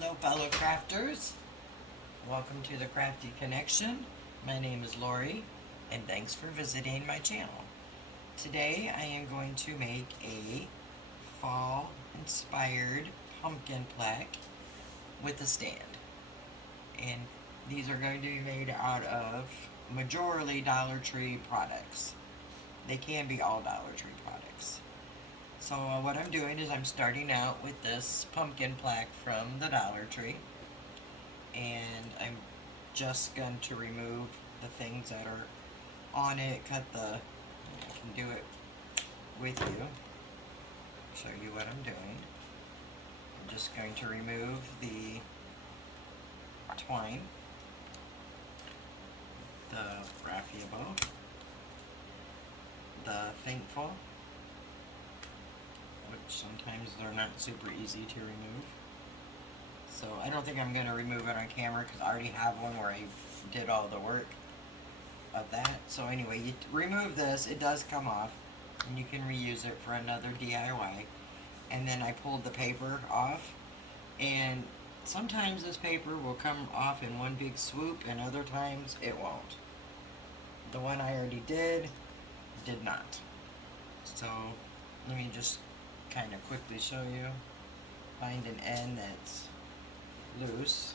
Hello fellow crafters, welcome to the Crafty Connection. My name is Lori and thanks for visiting my channel. Today I am going to make a fall inspired pumpkin plaque with a stand. And these are going to be made out of majorly Dollar Tree products. They can be all Dollar Tree products. So what I'm doing is I'm starting out with this pumpkin plaque from the Dollar Tree, and I'm just going to remove the things that are on it, I can do it with you, show you what I'm doing. I'm just going to remove the twine, the raffia bow, the thankful, which sometimes they're not super easy to remove. So I don't think I'm going to remove it on camera because I already have one where I did all the work of that. So anyway, you remove this, it does come off, and you can reuse it for another DIY. And then I pulled the paper off, and sometimes this paper will come off in one big swoop, and other times it won't. The one I already did not. So let me just kind of quickly show you. Find an end that's loose.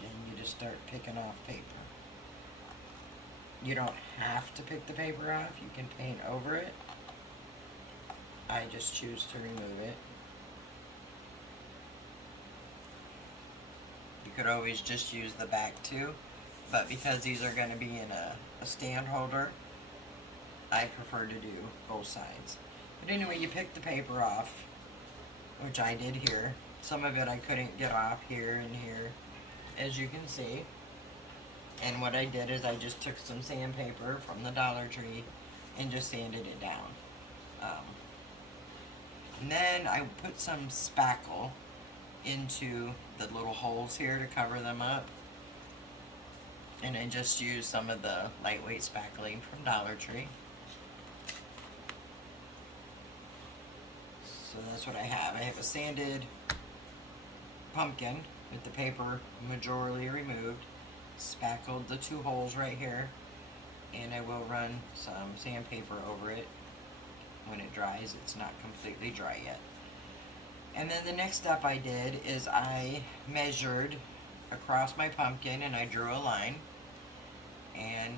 And you just start picking off paper. You don't have to pick the paper off, you can paint over it. I just choose to remove it. You could always just use the back too, but because these are going to be in a stand holder, I prefer to do both sides. But anyway, you pick the paper off, which I did here. Some of it I couldn't get off here and here, as you can see. And what I did is I just took some sandpaper from the Dollar Tree and just sanded it down. And then I put some spackle into the little holes here to cover them up, and I just used some of the lightweight spackling from Dollar Tree. So that's what I have. I have a sanded pumpkin with the paper majorly removed, spackled the two holes right here, and I will run some sandpaper over it when it dries. It's not completely dry yet. And then the next step I did is I measured across my pumpkin and I drew a line and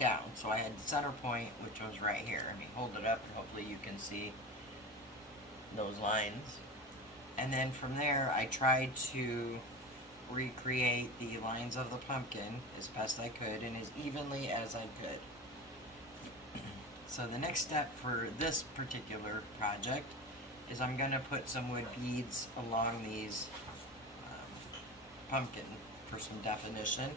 down. So I had the center point, which was right here. Let me hold it up and hopefully you can see those lines. And then from there I tried to recreate the lines of the pumpkin as best I could and as evenly as I could. So the next step for this particular project is I'm going to put some wood beads along these pumpkin for some definition.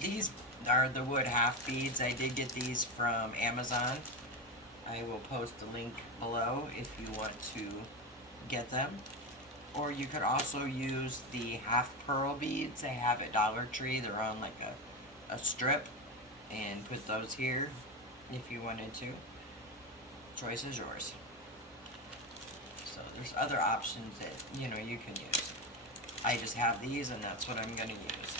These are the wood half beads. I did get these from Amazon. I will post a link below if you want to get them. Or you could also use the half pearl beads they have at Dollar Tree. They're on like a strip, and put those here if you wanted to. Choice is yours. So there's other options that you can use. I just have these and that's what I'm going to use.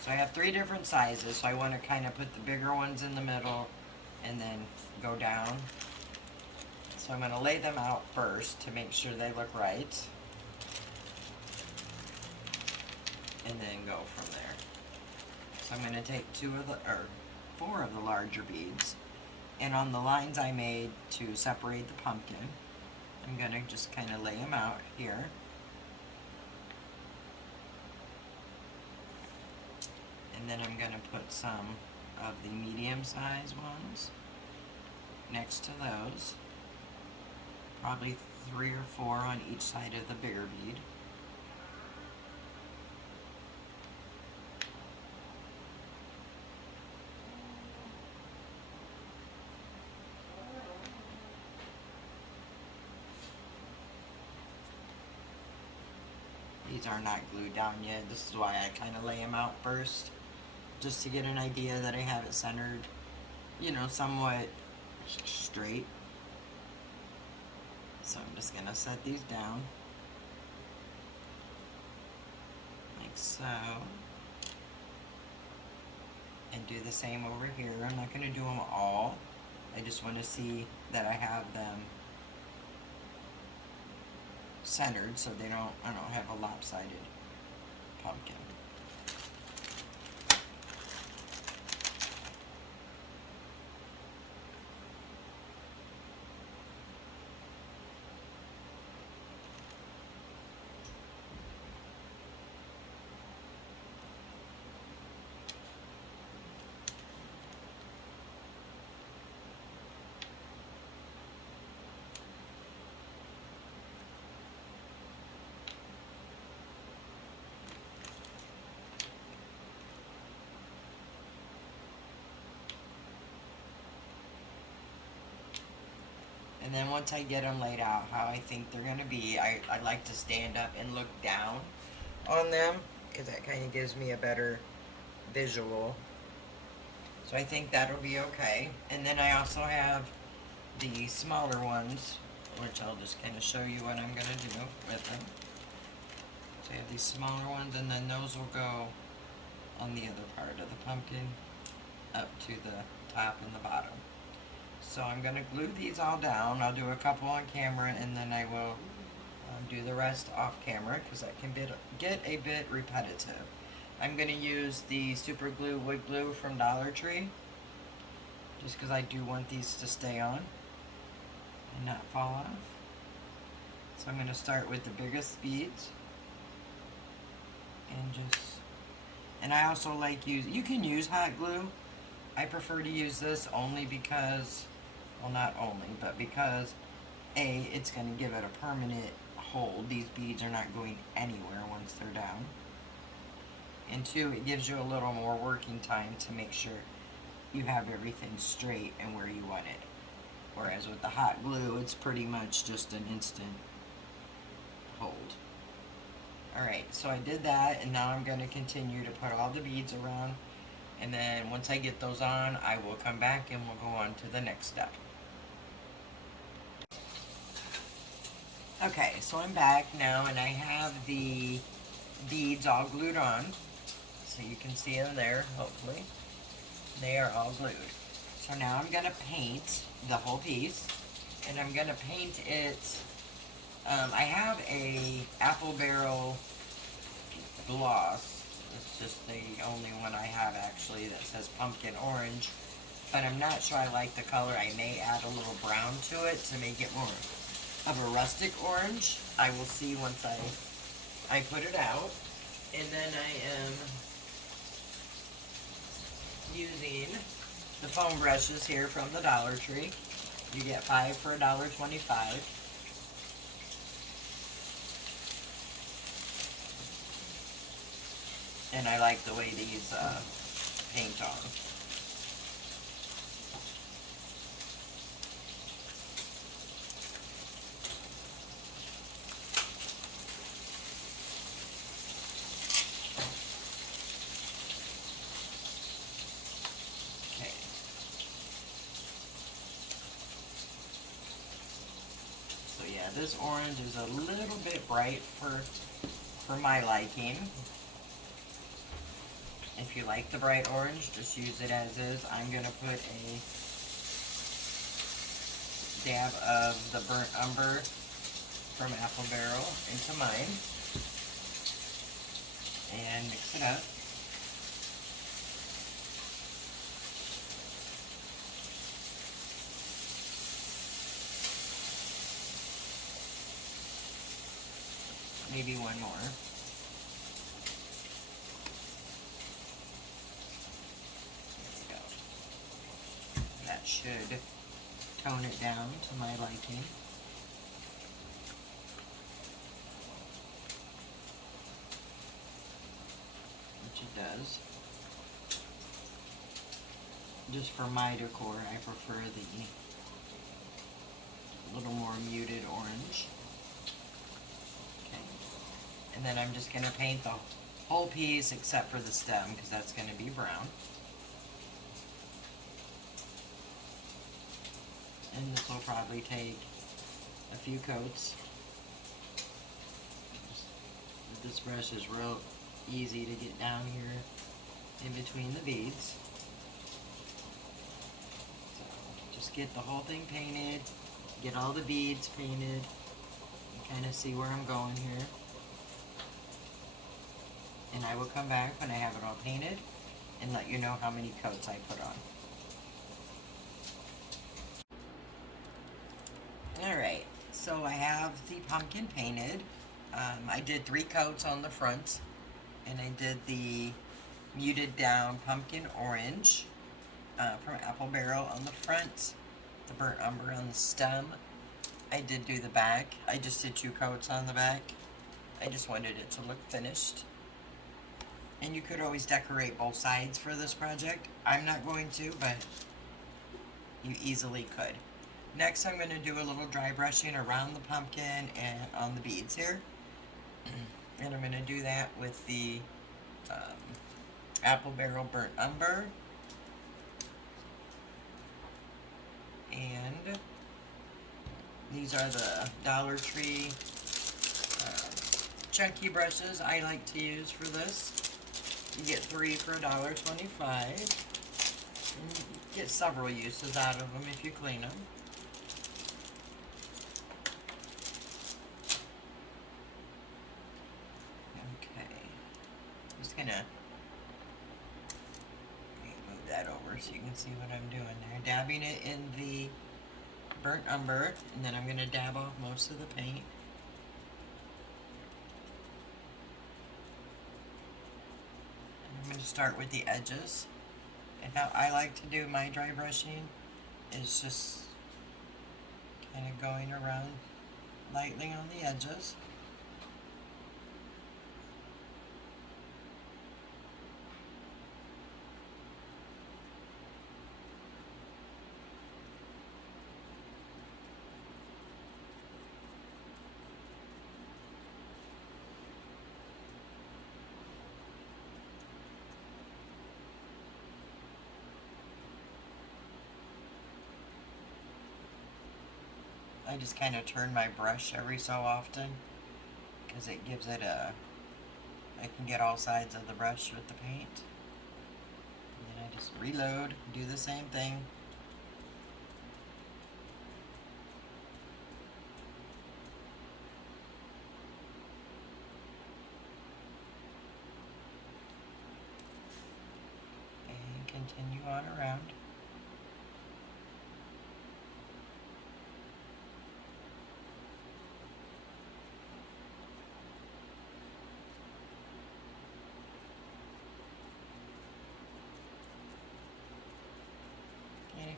So I have 3 different sizes, so I want to kind of put the bigger ones in the middle and then go down. So I'm going to lay them out first to make sure they look right, and then go from there. So I'm going to take 4 of the larger beads, and on the lines I made to separate the pumpkin, I'm going to just kind of lay them out here. And then I'm going to put some of the medium-sized ones next to those. Probably 3 or 4 on each side of the bigger bead. These are not glued down yet. This is why I kind of lay them out first, just to get an idea that I have it centered, you know, somewhat straight. So I'm just gonna set these down like so, and do the same over here. I'm not gonna do them all. I just want to see that I have them centered so I don't have a lopsided pumpkin. And then once I get them laid out how I think they're going to be, I like to stand up and look down on them because that kind of gives me a better visual. So I think that'll be okay. And then I also have the smaller ones, which I'll just kind of show you what I'm going to do with them. So I have these smaller ones, and then those will go on the other part of the pumpkin up to the top and the bottom. So I'm going to glue these all down. I'll do a couple on camera, and then I will do the rest off camera because that can get a bit repetitive. I'm going to use the super glue wood glue from Dollar Tree just because I do want these to stay on and not fall off. So I'm going to start with the biggest beads and I also like you can use hot glue. I prefer to use this only because, well, not only, but because A, it's going to give it a permanent hold. These beads are not going anywhere once they're down. And two, it gives you a little more working time to make sure you have everything straight and where you want it. Whereas with the hot glue, it's pretty much just an instant hold. Alright, so I did that, and now I'm going to continue to put all the beads around. And then once I get those on, I will come back and we'll go on to the next step. Okay, so I'm back now, and I have the beads all glued on. So you can see them there, hopefully. They are all glued. So now I'm going to paint the whole piece, and I'm going to paint it. I have a apple barrel gloss. It's just the only one I have actually that says pumpkin orange, but I'm not sure I like the color. I may add a little brown to it to make it more of a rustic orange. I will see once I put it out. And then I am using the foam brushes here from the Dollar Tree. You get 5 for $1.25. And I like the way these paint on. Okay. So yeah, this orange is a little bit bright for my liking. If you like the bright orange, just use it as is. I'm going to put a dab of the burnt umber from Apple Barrel into mine and mix it up. Maybe one more. Should tone it down to my liking. Which it does. Just for my decor, I prefer the little more muted orange. Okay. And then I'm just going to paint the whole piece except for the stem because that's going to be brown. And this will probably take a few coats. This brush is real easy to get down here in between the beads. So just get the whole thing painted, get all the beads painted, and kind of see where I'm going here. And I will come back when I have it all painted and let you know how many coats I put on. Alright, so I have the pumpkin painted. I did 3 coats on the front, and I did the muted down pumpkin orange from Apple Barrel on the front, the burnt umber on the stem. I did do the back. I just did 2 coats on the back. I just wanted it to look finished. And you could always decorate both sides for this project. I'm not going to, but you easily could. Next, I'm going to do a little dry brushing around the pumpkin and on the beads here. And I'm going to do that with the Apple Barrel Burnt Umber. And these are the Dollar Tree chunky brushes I like to use for this. You get 3 for $1.25. And you get several uses out of them if you clean them. Gonna move that over so you can see what I'm doing there. Dabbing it in the burnt umber, and then I'm gonna dab off most of the paint. And I'm gonna start with the edges. And how I like to do my dry brushing is just kind of going around lightly on the edges. I just kind of turn my brush every so often because it gives it I can get all sides of the brush with the paint. And then I just reload, do the same thing. And continue on around.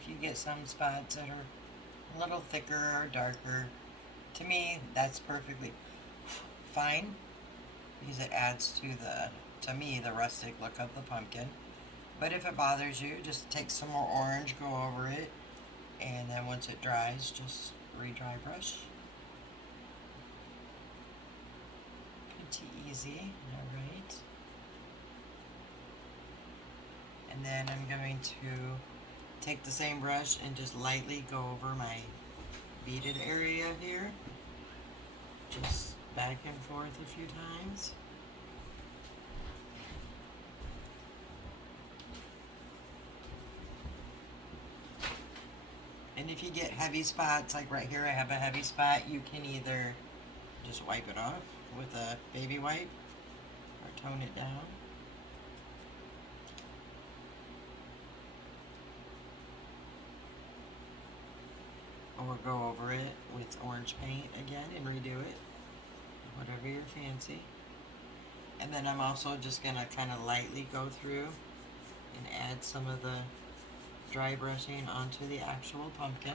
If you get some spots that are a little thicker or darker, to me that's perfectly fine because it adds to me the rustic look of the pumpkin. But if it bothers you, just take some more orange, go over it, and then once it dries, just re-dry brush. Pretty easy, alright. And then I'm going to take the same brush and just lightly go over my beaded area here. Just back and forth a few times. And if you get heavy spots, like right here I have a heavy spot, you can either just wipe it off with a baby wipe or tone it down. Or go over it with orange paint again and redo it, whatever you're fancy. And then I'm also just going to kind of lightly go through and add some of the dry brushing onto the actual pumpkin.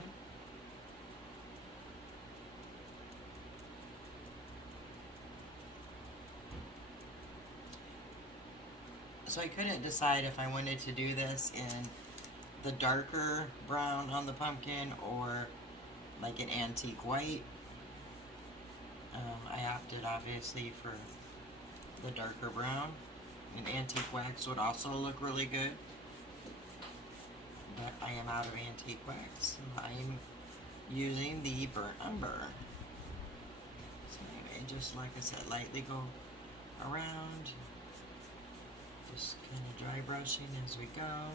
So I couldn't decide if I wanted to do this in the darker brown on the pumpkin or like an antique white. I opted obviously for the darker brown. An antique wax would also look really good. But I am out of antique wax. So I am using the burnt umber. So anyway, just like I said, lightly go around. Just kind of dry brushing as we go.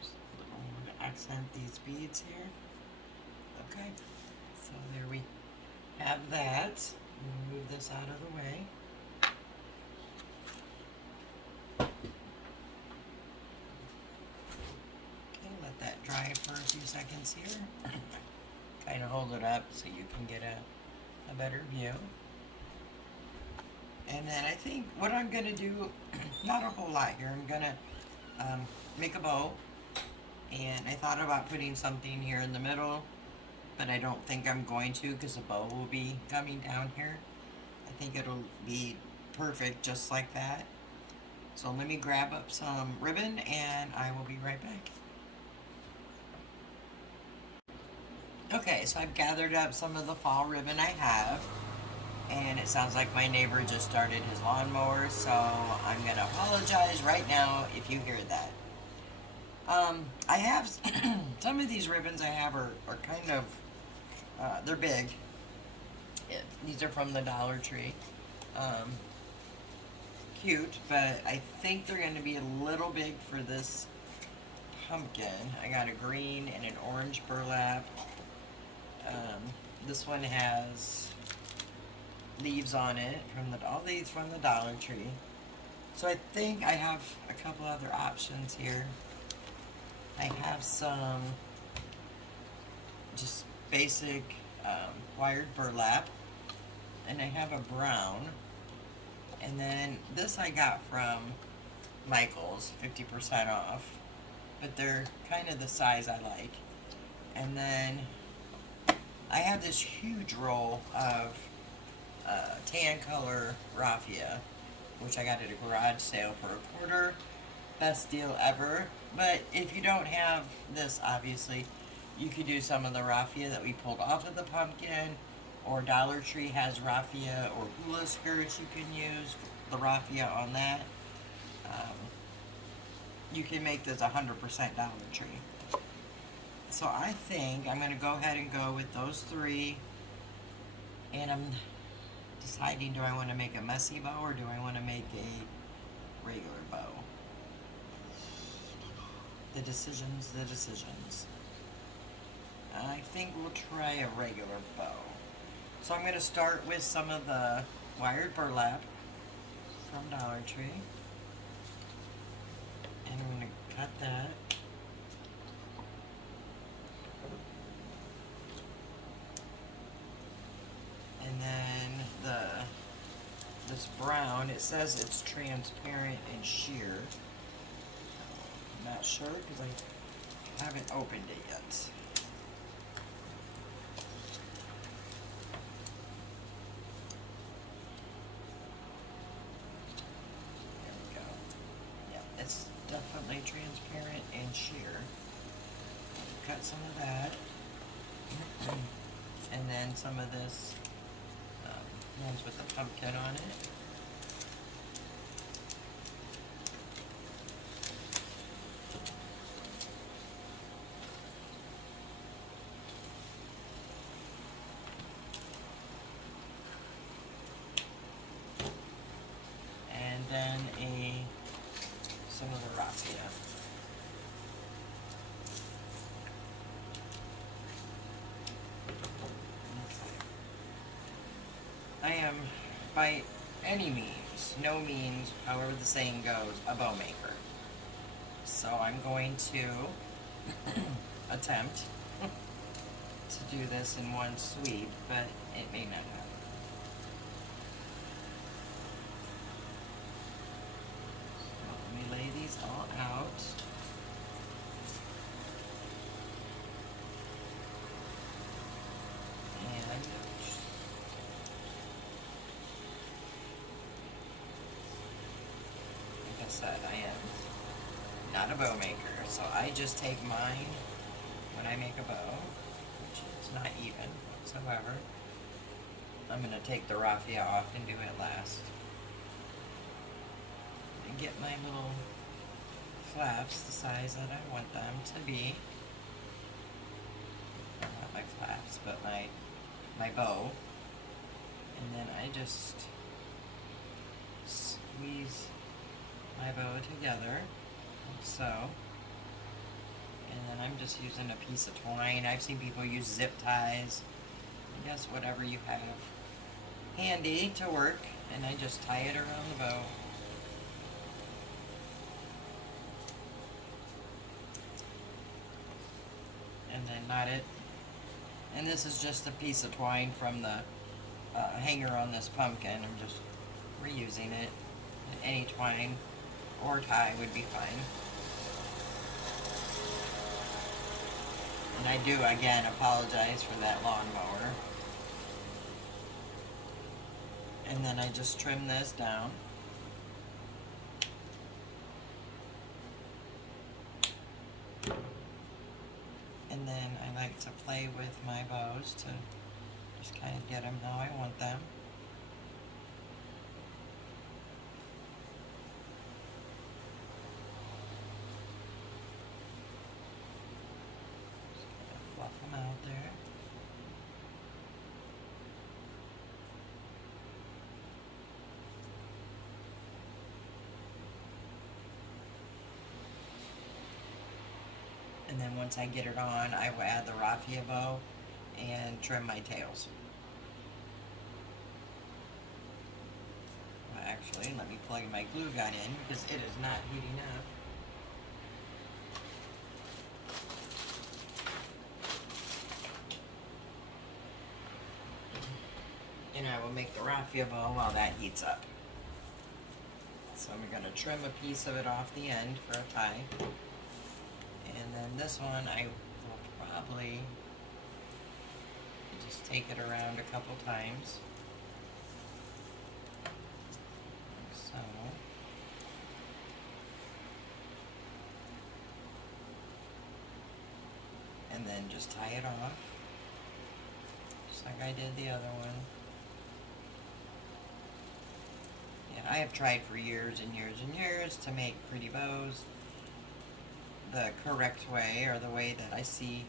Just a little more to accent these beads here. Okay, so there we have that. We'll move this out of the way. Okay, let that dry for a few seconds here. Kind of hold it up so you can get a better view. And then I think what I'm going to do, not a whole lot here, I'm going to make a bow. And I thought about putting something here in the middle, but I don't think I'm going to because the bow will be coming down here. I think it'll be perfect just like that. So let me grab up some ribbon and I will be right back. Okay, so I've gathered up some of the fall ribbon I have, and it sounds like my neighbor just started his lawnmower, so I'm going to apologize right now if you hear that. I have, some of these ribbons I have are kind of, they're big. These are from the Dollar Tree. Cute, but I think they're going to be a little big for this pumpkin. I got a green and an orange burlap. This one has leaves on it all these from the Dollar Tree. So I think I have a couple other options here. I have some just basic wired burlap, and I have a brown, and then this I got from Michael's, 50% off, but they're kind of the size I like. And then I have this huge roll of tan color raffia, which I got at a garage sale for $1. Best deal ever. But if you don't have this, obviously, you could do some of the raffia that we pulled off of the pumpkin, or Dollar Tree has raffia or hula skirts you can use the raffia on that. You can make this 100% Dollar Tree. So I think I'm going to go ahead and go with those three, and I'm deciding, do I want to make a messy bow or do I want to make a regular bow? The decisions. I think we'll try a regular bow. So I'm going to start with some of the wired burlap from Dollar Tree. And I'm going to cut that. And then this brown, it says it's transparent and sheer. I'm not sure because I haven't opened it yet. There we go. Yeah, it's definitely transparent and sheer. Cut some of that. And then some of this ones with the pumpkin on it. And then some of the raffia. I am, by any means, no means, however the saying goes, a bow maker. So I'm going to attempt to do this in one sweep, but it may not happen. So let me lay these all out. Said I am not a bow maker, so I just take mine when I make a bow. It's not even whatsoever. I'm going to take the raffia off and do it last. And get my little flaps the size that I want them to be. Or not my flaps, but my bow. And then I just squeeze my bow together, like so. And then I'm just using a piece of twine. I've seen people use zip ties. I guess whatever you have handy to work. And I just tie it around the bow. And then knot it. And this is just a piece of twine from the hanger on this pumpkin. I'm just reusing it. And any twine or tie would be fine. And I do, again, apologize for that lawnmower. And then I just trim this down. And then I like to play with my bows to just kind of get them how I want them. Just kind of fluff them out there. And then once I get it on, I will add the raffia bow and trim my tails. Well, actually, let me plug my glue gun in because it is not heating up. And I will make the raffia bow while that heats up. So I'm going to trim a piece of it off the end for a tie. And then this one I will probably just take it around a couple times. Like so. And then just tie it off. Just like I did the other one. Yeah, I have tried for years and years and years to make pretty bows the correct way, or the way that I see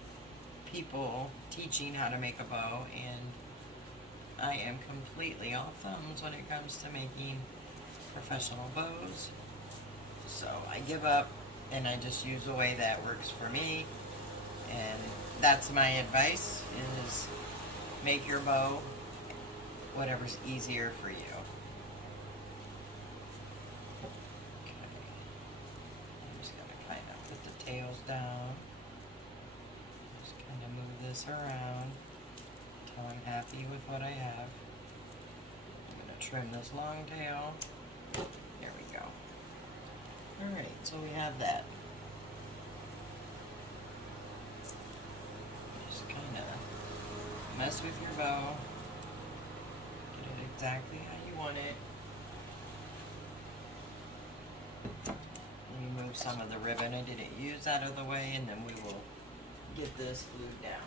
people teaching how to make a bow, and I am completely off thumbs when it comes to making professional bows. So I give up and I just use the way that works for me, and that's my advice, is make your bow whatever's easier for you. Tails down. Just kind of move this around until I'm happy with what I have. I'm going to trim this long tail. There we go. Alright, so we have that. Just kind of mess with your bow. Get it exactly how you want it. Remove some of the ribbon I didn't use out of the way, and then we will get this glued down.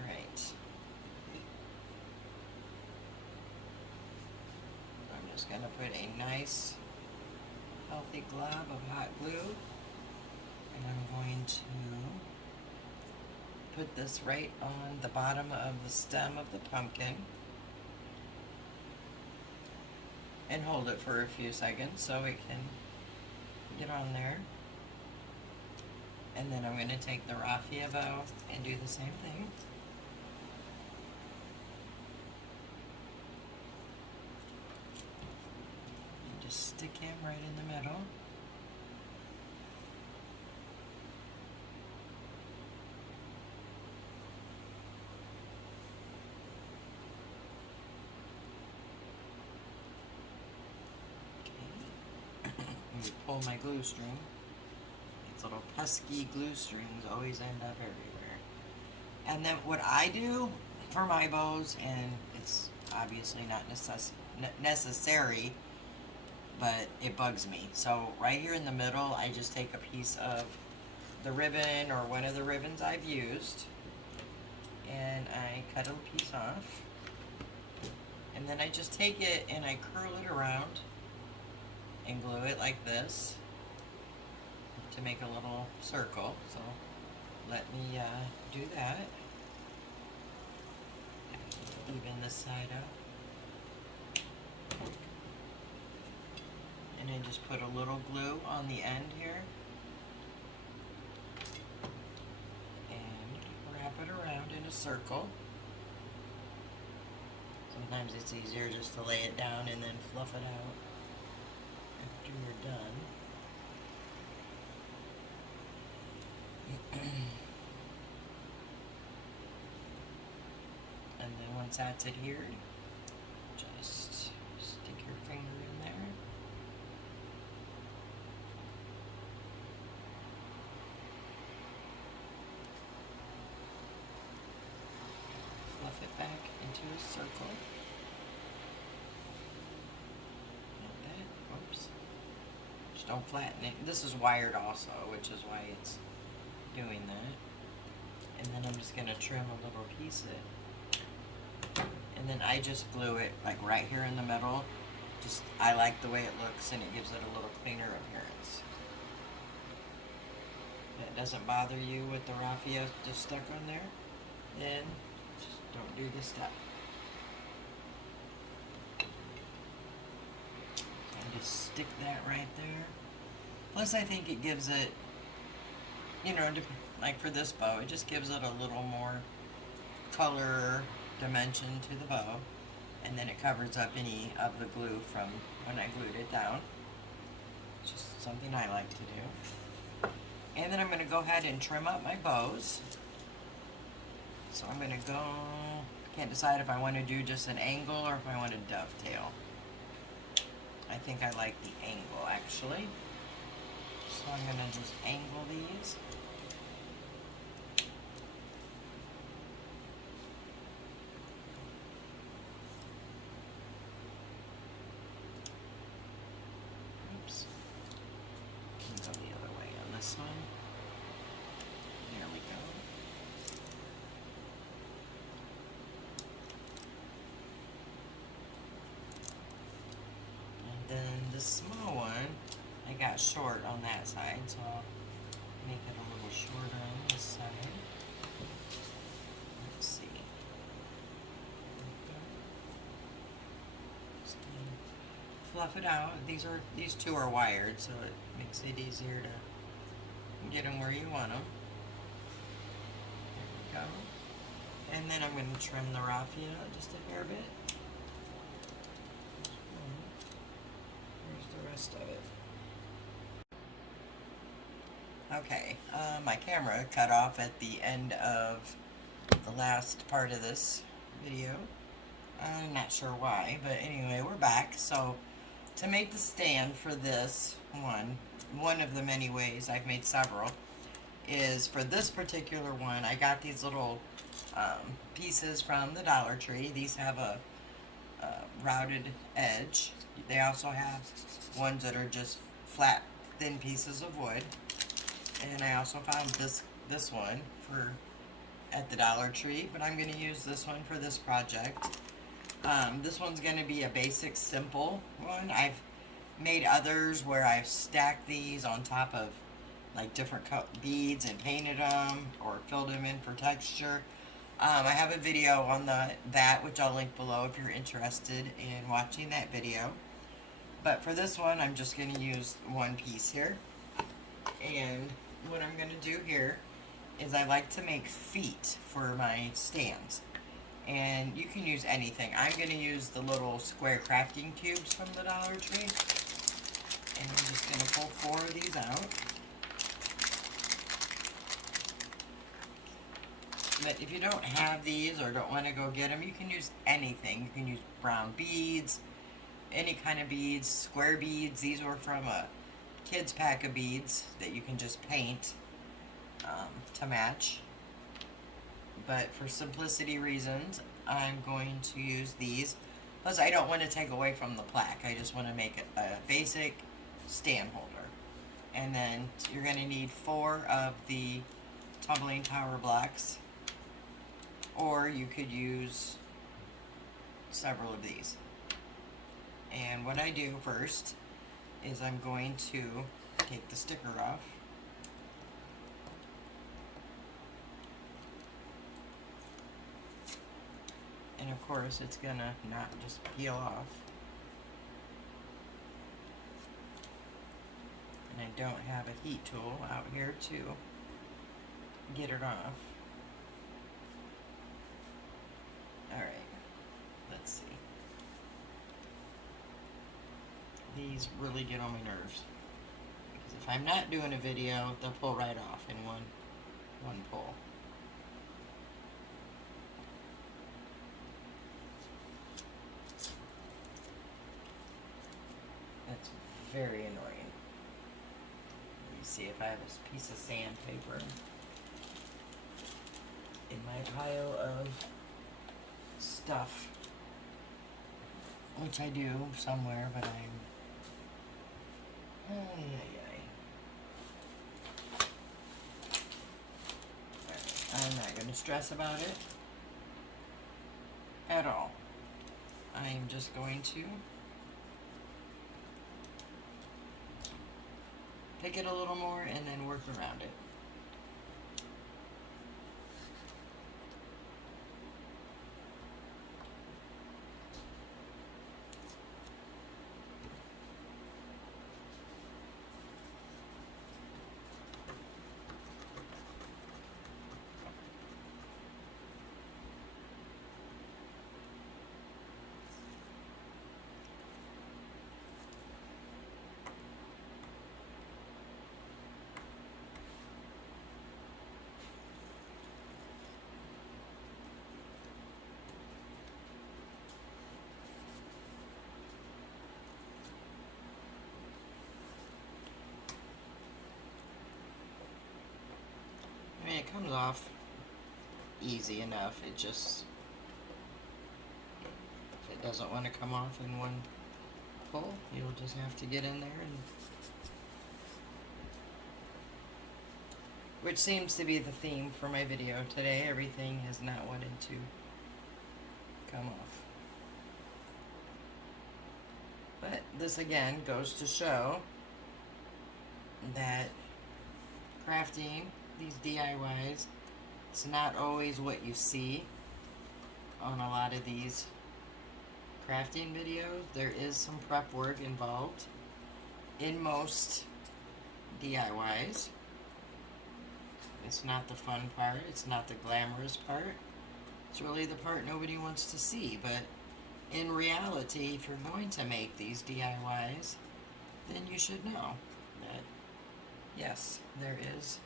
Alright. I'm just going to put a nice healthy glob of hot glue. And I'm going to put this right on the bottom of the stem of the pumpkin and hold it for a few seconds so it can get on there. And then I'm going to take the raffia bow and do the same thing. And just stick him right in the middle. Pull my glue string. These little pesky glue strings always end up everywhere. And then what I do for my bows, and it's Obviously not necessary, but it bugs me. So right here in the middle, I just take a piece of the ribbon or one of the ribbons I've used, and I cut a piece off. And then I just take it and I curl it around and glue it like this to make a little circle. So let me do that. Even this side up. And then just put a little glue on the end here. And wrap it around in a circle. Sometimes it's easier just to lay it down and then fluff it out after you're done. And then once that's adhered, just stick your finger in there. Fluff it back into a circle. Like that. Oops. Just don't flatten it. This is wired also, which is why it's doing that. And then I'm just going to trim a little piece of it. And then I just glue it like right here in the middle. Just, I like the way it looks and it gives it a little cleaner appearance. If it doesn't bother you with the raffia just stuck on there, then just don't do this step. And just stick that right there. Plus I think it gives it, you know, like for this bow, it just gives it a little more color dimension to the bow, and then it covers up any of the glue from when I glued it down. It's just something I like to do. And then I'm going to go ahead and trim up my bows. So I'm going to go, can't decide if I want to do just an angle or if I want to dovetail. I think I like the angle actually. So I'm going to just angle these. The small one, I got short on that side, so I'll make it a little shorter on this side. Let's see. Just fluff it out. These two are wired, so it makes it easier to get them where you want them. There we go. And then I'm going to trim the raffia just a hair bit. Of it. Okay, my camera cut off at the end of the last part of this video. I'm not sure why, but anyway, we're back. So to make the stand for this one of the many ways, I've made several, is for this particular one, I got these little pieces from the Dollar Tree. These have a routed edge. They also have ones that are just flat, thin pieces of wood. And I also found this one at the Dollar Tree, but I'm going to use this one for this project. This one's going to be a basic, simple one. I've made others where I've stacked these on top of like different beads and painted them or filled them in for texture. I have a video on that, which I'll link below if you're interested in watching that video. But for this one, I'm just going to use one piece here. And what I'm going to do here is I like to make feet for my stands. And you can use anything. I'm going to use the little square crafting cubes from the Dollar Tree. And I'm just going to pull 4 of these out. But if you don't have these or don't want to go get them, you can use anything. You can use brown beads, any kind of beads, square beads. These were from a kid's pack of beads that you can just paint to match. but for simplicity reasons, I'm going to use these. Plus, I don't want to take away from the plaque. I just want to make it a basic stand holder. And then you're going to need 4 of the tumbling tower blocks, or you could use several of these. And what I do first is I'm going to take the sticker off. And of course it's gonna not just peel off. And I don't have a heat tool out here to get it off. Alright, let's see. These really get on my nerves. Because if I'm not doing a video, they'll pull right off in one pull. That's very annoying. Let me see if I have a piece of sandpaper in my pile of stuff, which I do somewhere, but I'm not going to stress about it at all. I'm just going to pick it a little more and then work around it. I mean, it comes off easy enough. It just, if it doesn't want to come off in one pull, you'll just have to get in there and, which seems to be the theme for my video today. Everything has not wanted to come off. But this again goes to show that crafting these DIYs, it's not always what you see on a lot of these crafting videos. There is some prep work involved in most DIYs. It's not the fun part, it's not the glamorous part. It's really the part nobody wants to see, but in reality, if you're going to make these DIYs, then you should know that, yes, there is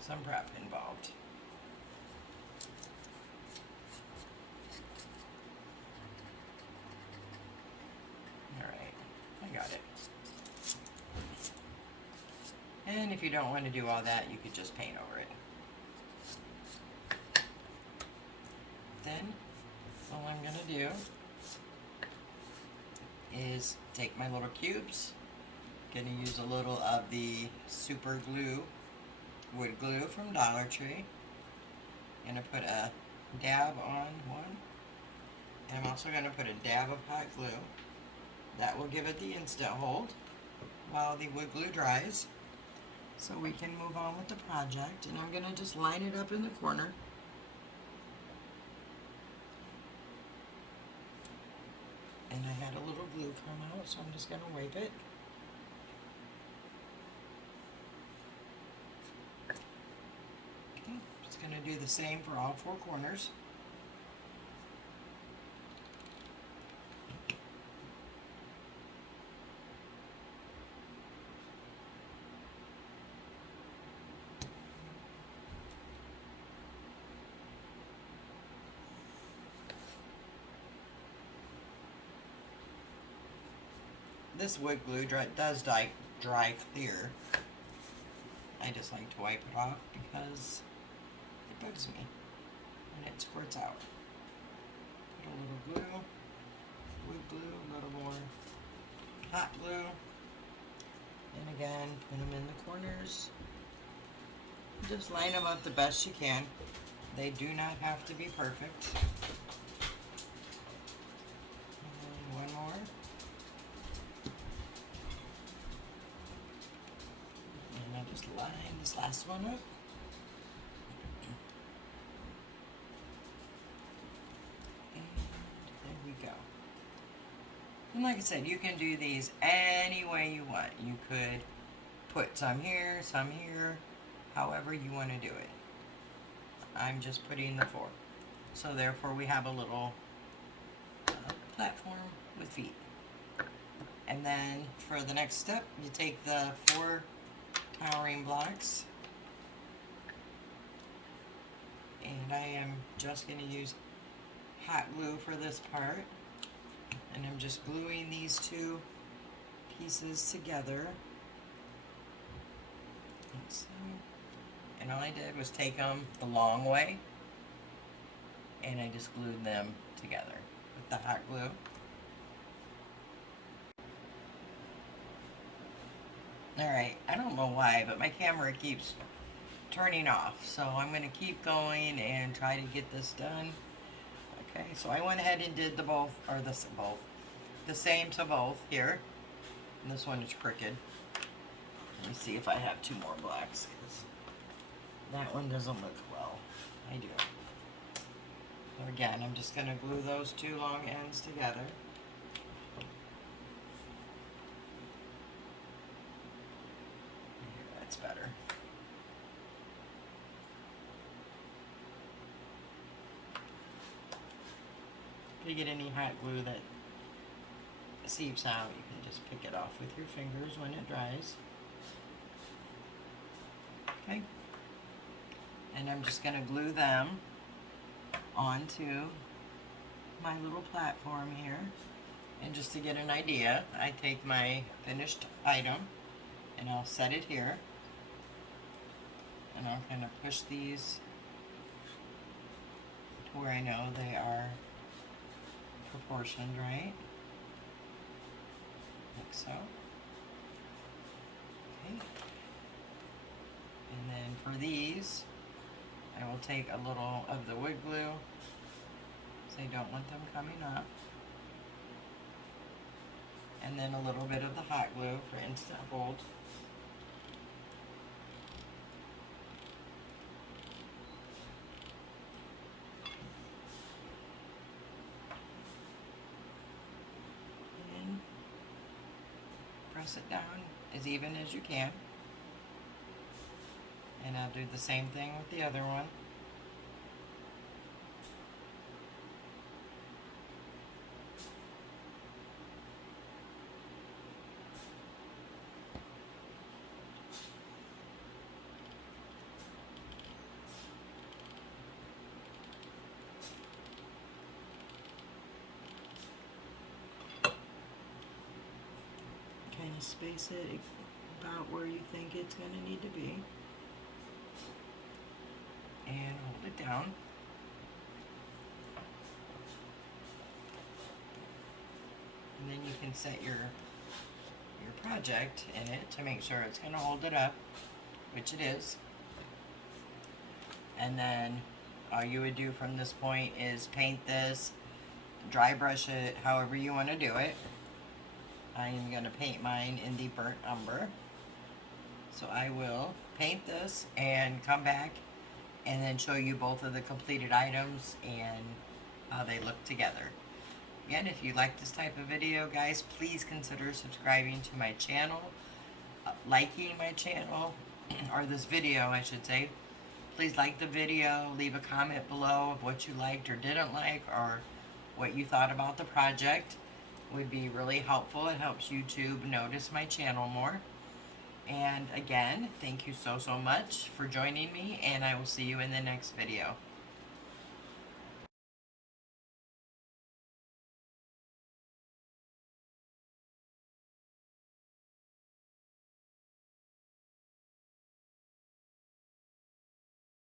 some prep involved. Alright, I got it. And if you don't want to do all that, you could just paint over it. Then, all I'm going to do is take my little cubes. Going to use a little of the super glue, wood glue from Dollar Tree. I'm going to put a dab on one. And I'm also going to put a dab of hot glue. That will give it the instant hold while the wood glue dries. So we can move on with the project. And I'm going to just line it up in the corner. And I had a little glue come out, so I'm just going to wipe it. Okay, just going to do the same for all 4 corners. This wood glue does dry clear. I just like to wipe it off because it bugs me. and it squirts out. Put a little glue, wood glue, a little more hot glue, and again, put them in the corners. Just line them up the best you can. They do not have to be perfect. And one more. And I just line this last one up. And there we go. And like I said, you can do these any way you want. You could put some here, however you want to do it. I'm just putting the 4. So therefore we have a little platform with feet. And then for the next step, you take the 4 towering blocks, and I am just going to use hot glue for this part, and I'm just gluing these 2 pieces together, like so. And all I did was take them the long way, and I just glued them together with the hot glue. Alright, I don't know why, but my camera keeps turning off, so I'm going to keep going and try to get this done. Okay, so I went ahead and did the same to both here. And this one is crooked. Let me see if I have 2 more blacks, because that one doesn't look well. I do. So again, I'm just going to glue those 2 long ends together. That's better. If you get any hot glue that seeps out, you can just pick it off with your fingers when it dries. Okay. And I'm just going to glue them onto my little platform here. And just to get an idea, I take my finished item and I'll set it here. And I'll kind of push these to where I know they are proportioned right. Like so. Okay. And then for these, I will take a little of the wood glue, so I don't want them coming up. And then a little bit of the hot glue for instant hold. And press it down as even as you can. And I'll do the same thing with the other one. Kind of space it about where you think it's going to need to be. And hold it down. And then you can set your project in it to make sure it's going to hold it up, which it is. And then all you would do from this point is paint this, dry brush it, however you want to do it. I am going to paint mine in the burnt umber. So I will paint this and come back and then show you both of the completed items and how they look together. Again, if you like this type of video, guys, please consider subscribing to my channel, liking my channel, or this video, I should say. Please like the video, leave a comment below of what you liked or didn't like, or what you thought about the project. It would be really helpful. It helps YouTube notice my channel more. And again, thank you so much for joining me, and I will see you in the next video.